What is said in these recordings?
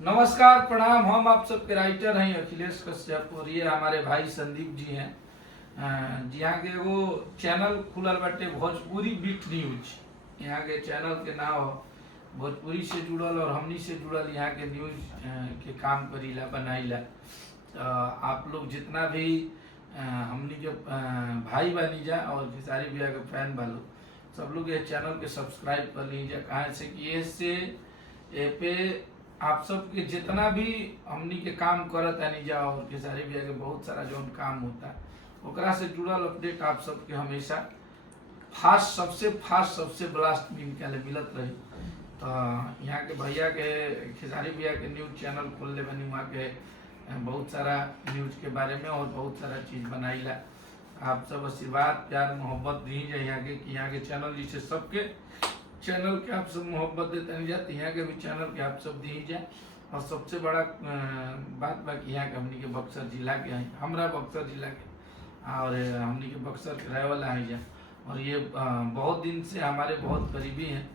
नमस्कार प्रणाम। हम आप सबके राइटर हैं अखिलेश कश्यप और ये हमारे भाई संदीप जी हैं। जी यहाँ के वो चैनल खुलल बाटे भोजपुरी बीट न्यूज। यहाँ के चैनल के नाम भोजपुरी से जुड़ल और हमनी से जुड़ल यहाँ के न्यूज के काम करीला बनाईला। आप लोग जितना भी हमनी के भाई बनी जा और खेसारी भैया के फैन वालों सब लोग ये चैनल के सब्सक्राइब कर लीजिए। कहाँ से कि इससे ए पे आप सबके जितना भी हमनी के काम करत है जा और खेसारी भैया के बहुत सारा जो काम होता है ओकरा से जुड़ल अपडेट आप सबके हमेशा सबसे फास्ट सबसे ब्लास्ट भी निकाले मिलत रही। तो यहाँ के भैया के खेसारी भैया के न्यूज चैनल खोल ले बनी, वहाँ के बहुत सारा न्यूज के बारे में और बहुत सारा चीज़ बनाईला। आप सब आशीर्वाद प्यार मोहब्बत दी जाए यहाँ के कि यहाँ के चैनल जिसे सबके चैनल के आप सब मोहब्बत देते हैं जाते यहाँ के भी चैनल के आप सब दी जाए। और सबसे बड़ा बात बा कि यहाँ के हमनी के बक्सर जिला के हैं, हमरा बक्सर जिला के और हमनी के बक्सर के रहे वाला है जाए और ये बहुत दिन से हमारे बहुत करीबी हैं।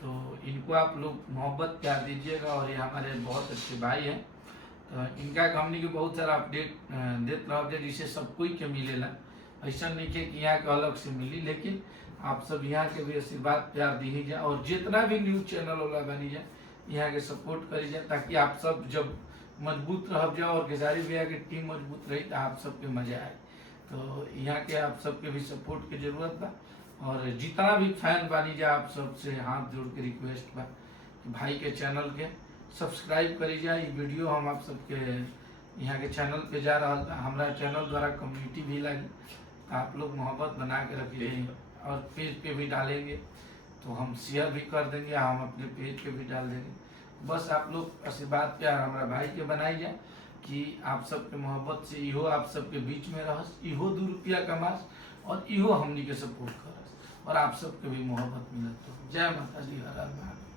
तो इनको आप लोग मोहब्बत प्यार दीजिएगा और ये हमारे बहुत अच्छे भाई हैं। तो इनका हमनी के बहुत सारा अपडेट देते रहो जिसे सब कोई के मिलेला। ऐसा नहीं है कि यहाँ के अलग से मिली, लेकिन आप सब यहाँ के भी आशीर्वाद प्यार दी जाए और जितना भी न्यूज चैनल वाला बनी जाए यहाँ के सपोर्ट करी जाए ताकि आप सब जब मजबूत रह जाओ और खेसारी भैया की टीम मजबूत रही तो आप सबके मजा आए। तो यहाँ के आप सबके भी सपोर्ट की जरूरत बा और जितना भी फैन बनी जाए आप सबसे हाथ जोड़ के रिक्वेस्ट बा कि भाई के चैनल के सब्सक्राइब करी जाए। ये वीडियो हम आप सबके यहाँ के चैनल पे जा रहा था, हमारा चैनल द्वारा कम्युनिटी भी लगी तो आप लोग मोहब्बत बना के रखिए और पेज पे भी डालेंगे तो हम शेयर भी कर देंगे, हम अपने पेज पे भी डाल देंगे। बस आप लोग आशीर्वाद प्यार हमारा भाई के बनाई जाए कि आप सबके मोहब्बत से इहो आप सबके बीच में रहस, इहो 2 रुपया कमास और इहो हमनी के सपोर्ट करस और आप सबके भी मोहब्बत मिलत। तो जय माता दी, हर हर महादेव।